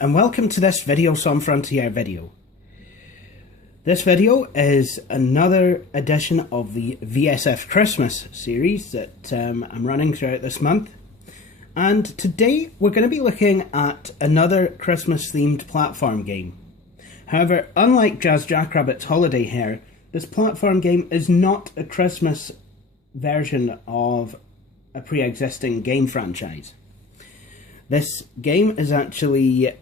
and welcome to this Video Some Frontier video. This video is another edition of the VSF Christmas series that I'm running throughout this month. And today we're going to be looking at another Christmas themed platform game. However, unlike Jazz Jackrabbit's Holiday Hare, this platform game is not a Christmas version of a pre-existing game franchise. This game is actually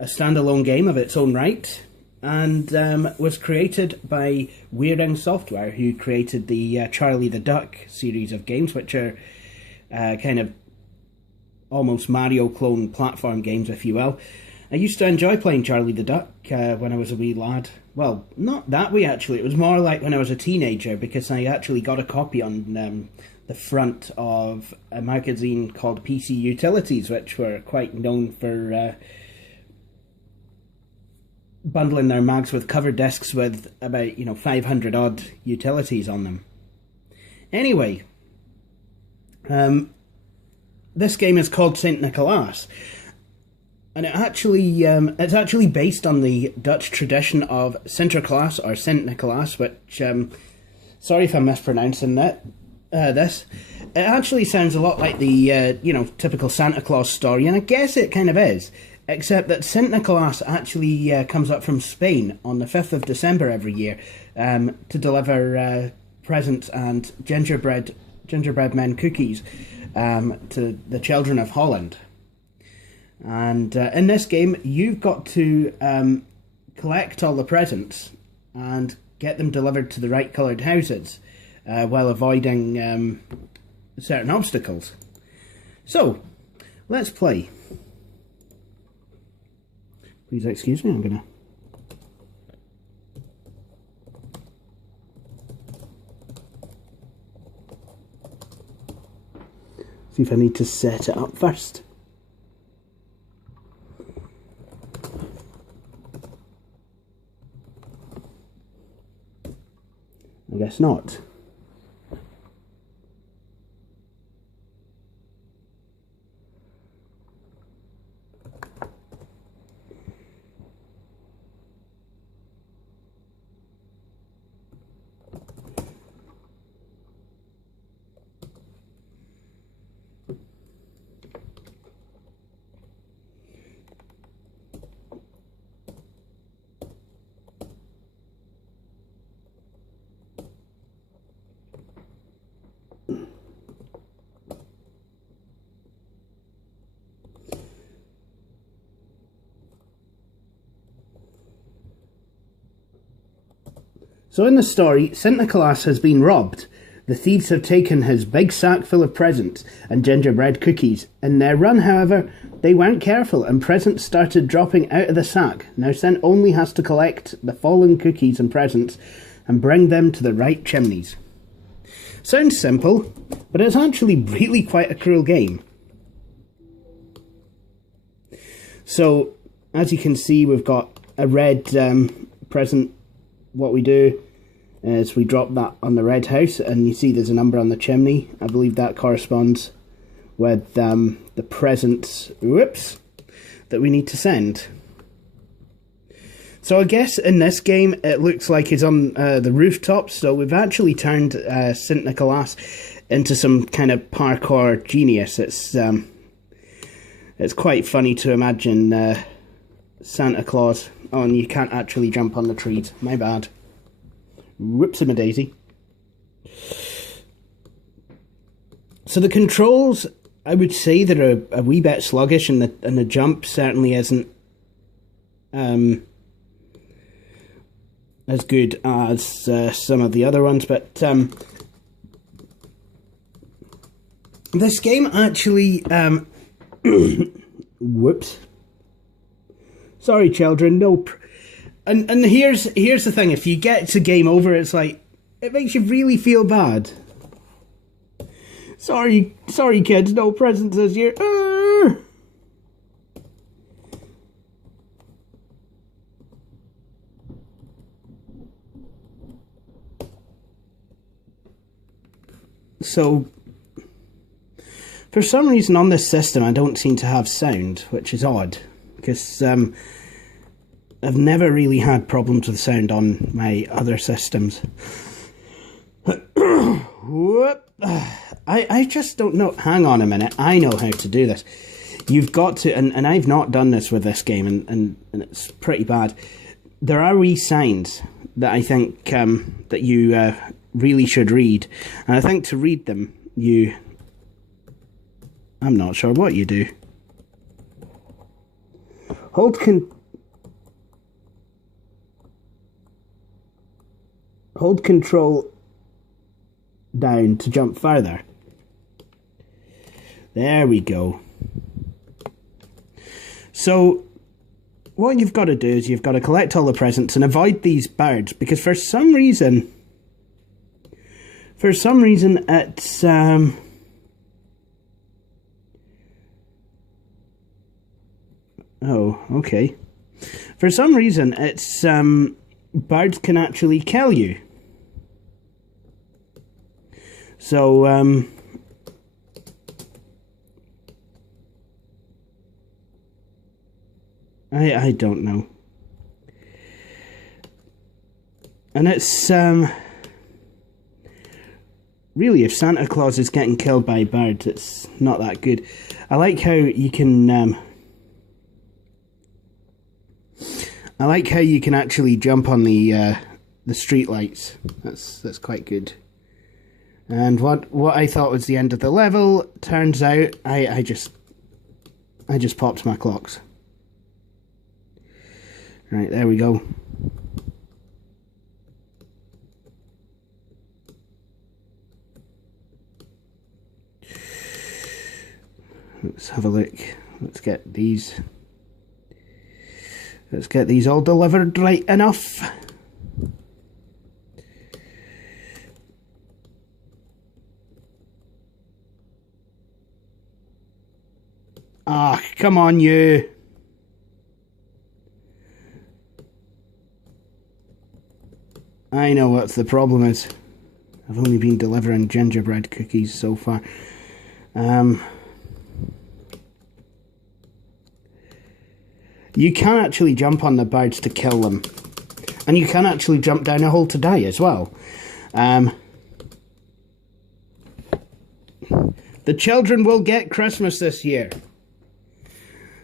a standalone game of its own right, and was created by Wearing Software, who created the Charlie the Duck series of games, which are kind of almost Mario clone platform games, if you will. I used to enjoy playing Charlie the Duck when I was a wee lad. Well, not that way actually, it was more like when I was a teenager, because I actually got a copy on the front of a magazine called PC Utilities, which were quite known for bundling their mags with cover discs with about 500 odd utilities on them. Anyway, this game is called SINT NICOLAAS, and it's actually based on the Dutch tradition of Sinterklaas or SINT NICOLAAS, which sorry if I'm mispronouncing that. It actually sounds a lot like the typical Santa Claus story, and I guess it kind of is, except that St. Nicholas actually comes up from Spain on the 5th of December every year to deliver presents and gingerbread men cookies to the children of Holland. And in this game, you've got to collect all the presents and get them delivered to the right coloured houses, while avoiding certain obstacles. So, let's play. Please excuse me, I'm gonna... see if I need to set it up first. I guess not. So in the story, St. Nicholas has been robbed. The thieves have taken his big sack full of presents and gingerbread cookies. In their run, however, they weren't careful and presents started dropping out of the sack. Now St. only has to collect the fallen cookies and presents and bring them to the right chimneys. Sounds simple, but it's actually really quite a cruel game. So, as you can see, we've got a red present. What we do is we drop that on the red house, and you see there's a number on the chimney. I believe that corresponds with the presents, that we need to send. So I guess in this game it looks like he's on the rooftop, so we've actually turned St. Nicholas into some kind of parkour genius. It's quite funny to imagine Santa Claus. Oh, and you can't actually jump on the trees. My bad. Whoopsie-a-daisy. So the controls, I would say they're a wee bit sluggish, and the jump certainly isn't as good as some of the other ones. But this game actually... whoops. Sorry, children. Nope. And here's the thing: if you get to game over, it's like it makes you really feel bad. Sorry, kids. No presents this year. So, for some reason on this system, I don't seem to have sound, which is odd. because I've never really had problems with sound on my other systems. I just don't know. Hang on a minute. I know how to do this. You've got to, and I've not done this with this game, and it's pretty bad. There are wee signs that I think that you really should read. And I think to read them, I'm not sure what you do. Hold control down to jump further. There we go. So what you've got to do is you've got to collect all the presents and avoid these birds, because for some reason it's oh, okay. For some reason it's birds can actually kill you. So I don't know. And it's really, if Santa Claus is getting killed by birds, it's not that good. I like how you can actually jump on the street lights. That's quite good. And what I thought was the end of the level turns out I just popped my clocks. Right, there we go. Let's have a look. Let's get these all delivered right enough. Ah, come on, you. I know what the problem is. I've only been delivering gingerbread cookies so far. You can actually jump on the birds to kill them. And you can actually jump down a hole to die as well. The children will get Christmas this year.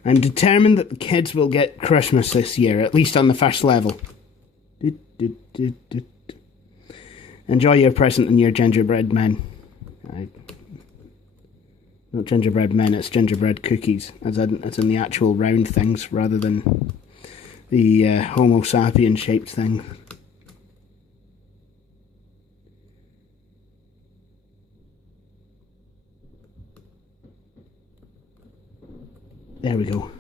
I'm determined that the kids will get Christmas this year, at least on the first level. Enjoy your present and your gingerbread men. Not gingerbread men, it's gingerbread cookies, as in the actual round things, rather than the Homo sapien shaped thing. There we go.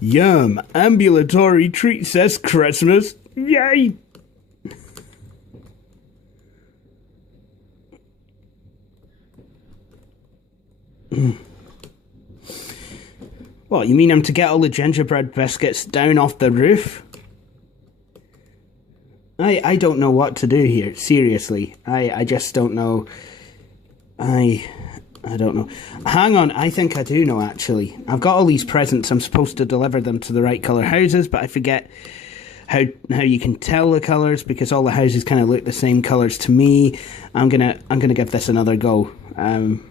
Yum! Ambulatory treats this Christmas! Yay! What, you mean I'm to get all the gingerbread biscuits down off the roof? I don't know what to do here, seriously. I just don't know. I don't know. Hang on, I think I do know, actually. I've got all these presents. I'm supposed to deliver them to the right colour houses, but I forget how you can tell the colours, because all the houses kind of look the same colours to me. I'm gonna give this another go. And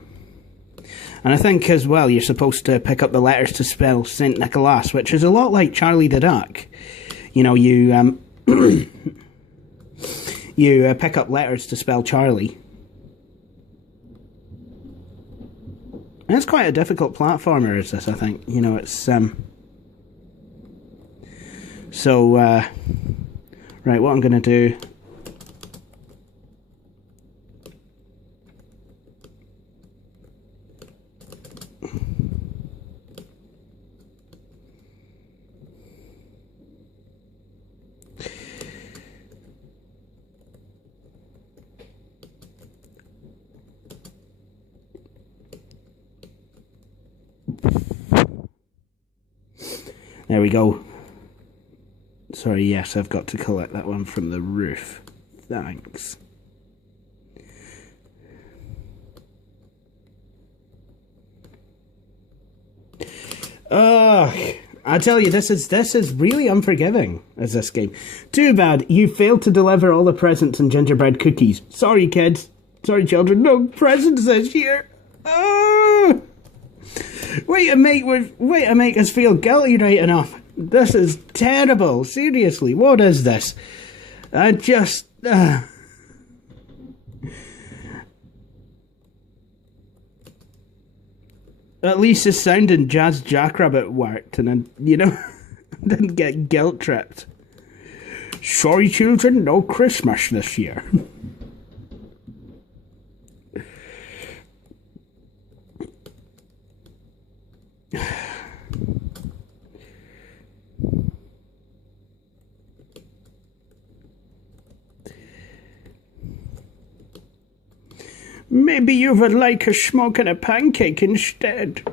I think as well, you're supposed to pick up the letters to spell SINT NICOLAAS, which is a lot like Charlie the Duck. You know, you you pick up letters to spell Charlie. And it's quite a difficult platformer, is this, I think. You know, it's so right, what I'm gonna do, there we go. Sorry, yes, I've got to collect that one from the roof. Thanks. Ugh. I tell you, this is really unforgiving, as this game. Too bad, you failed to deliver all the presents and gingerbread cookies. Sorry, kids. Sorry, children. No presents this year. Way to make us feel guilty right enough. This is terrible. Seriously, what is this? I just... At least the sound in Jazz Jackrabbit worked, and then, you know, didn't get guilt tripped. Sorry, children, no Christmas this year. Maybe you would like a smoke and a pancake instead.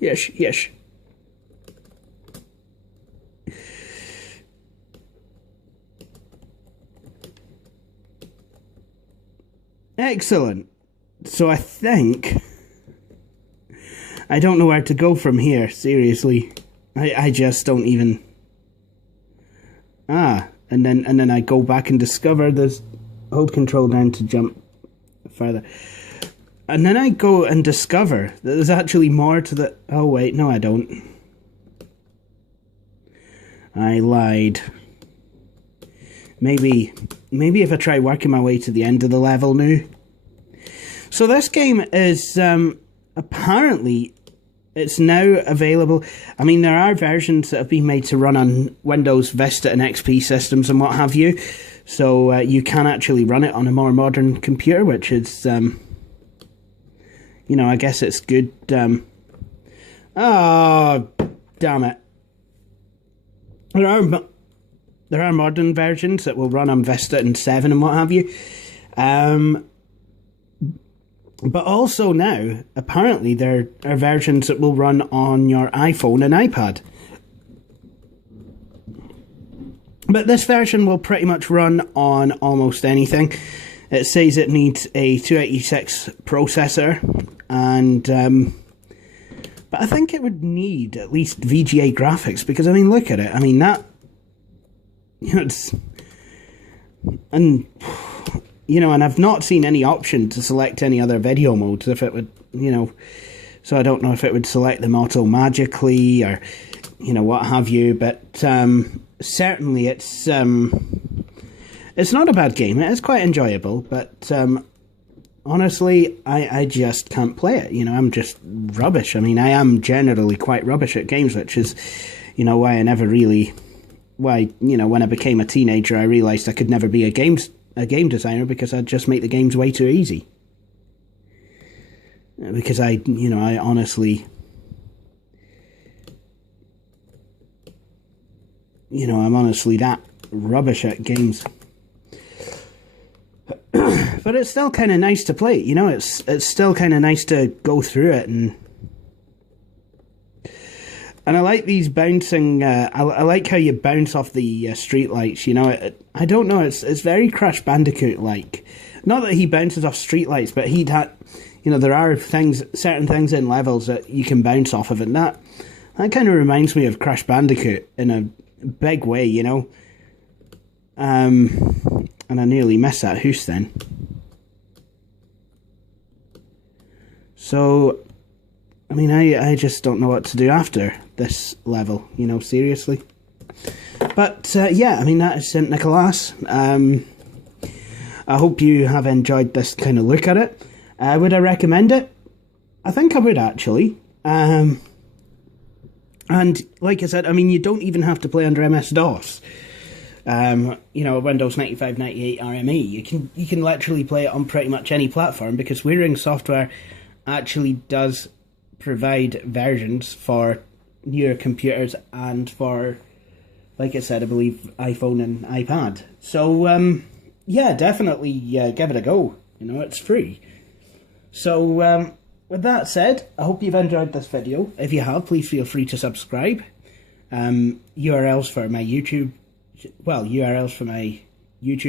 Yes, yes. Excellent. So I think... I don't know where to go from here, seriously. I just don't even... and then I go back and discover there's... Hold control down to jump further. And then I go and discover that there's actually more to the... Oh wait, no I don't. I lied. Maybe if I try working my way to the end of the level now. So this game is, apparently, it's now available. I mean, there are versions that have been made to run on Windows Vista and XP systems and what have you. So you can actually run it on a more modern computer, which is, you know, I guess it's good. Oh, damn it. There are modern versions that will run on Vista and 7 and what have you. But also now, apparently, there are versions that will run on your iPhone and iPad. But this version will pretty much run on almost anything. It says it needs a 286 processor, and but I think it would need at least VGA graphics, because I mean, look at it. I mean, that, you know, it's, and you know, and I've not seen any option to select any other video modes if it would, you know, so I don't know if it would select them auto magically or, you know, what have you, but certainly it's not a bad game. It is quite enjoyable, but honestly, I just can't play it. You know, I'm just rubbish. I mean, I am generally quite rubbish at games, which is, you know, why I never really, why, you know, when I became a teenager, I realised I could never be a game designer, because I'd just make the games way too easy. Because I honestly, you know, I'm honestly that rubbish at games. But it's still kind of nice to play, you know, it's still kind of nice to go through it, and I like these bouncing, I like how you bounce off the street lights, you know, I don't know, it's very Crash Bandicoot-like. Not that he bounces off street lights, but you know, there are certain things in levels that you can bounce off of, and that kind of reminds me of Crash Bandicoot in a big way, you know. And I nearly missed that hoose then. So, I mean, I just don't know what to do after this level, you know, seriously. But, yeah, I mean, that is SINT NICOLAAS. I hope you have enjoyed this kind of look at it. Would I recommend it? I think I would, actually. And, like I said, I mean, you don't even have to play under MS-DOS. You know, Windows 95, 98 RMA. You can literally play it on pretty much any platform, because Wearing Software actually does provide versions for newer computers and for, like I said, I believe iPhone and iPad. So yeah, definitely give it a go. You know, it's free. So with that said, I hope you've enjoyed this video. If you have, please feel free to subscribe. URLs for my YouTube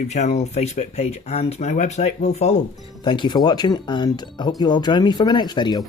channel, Facebook page, and my website will follow. Thank you for watching, and I hope you'll all join me for my next video.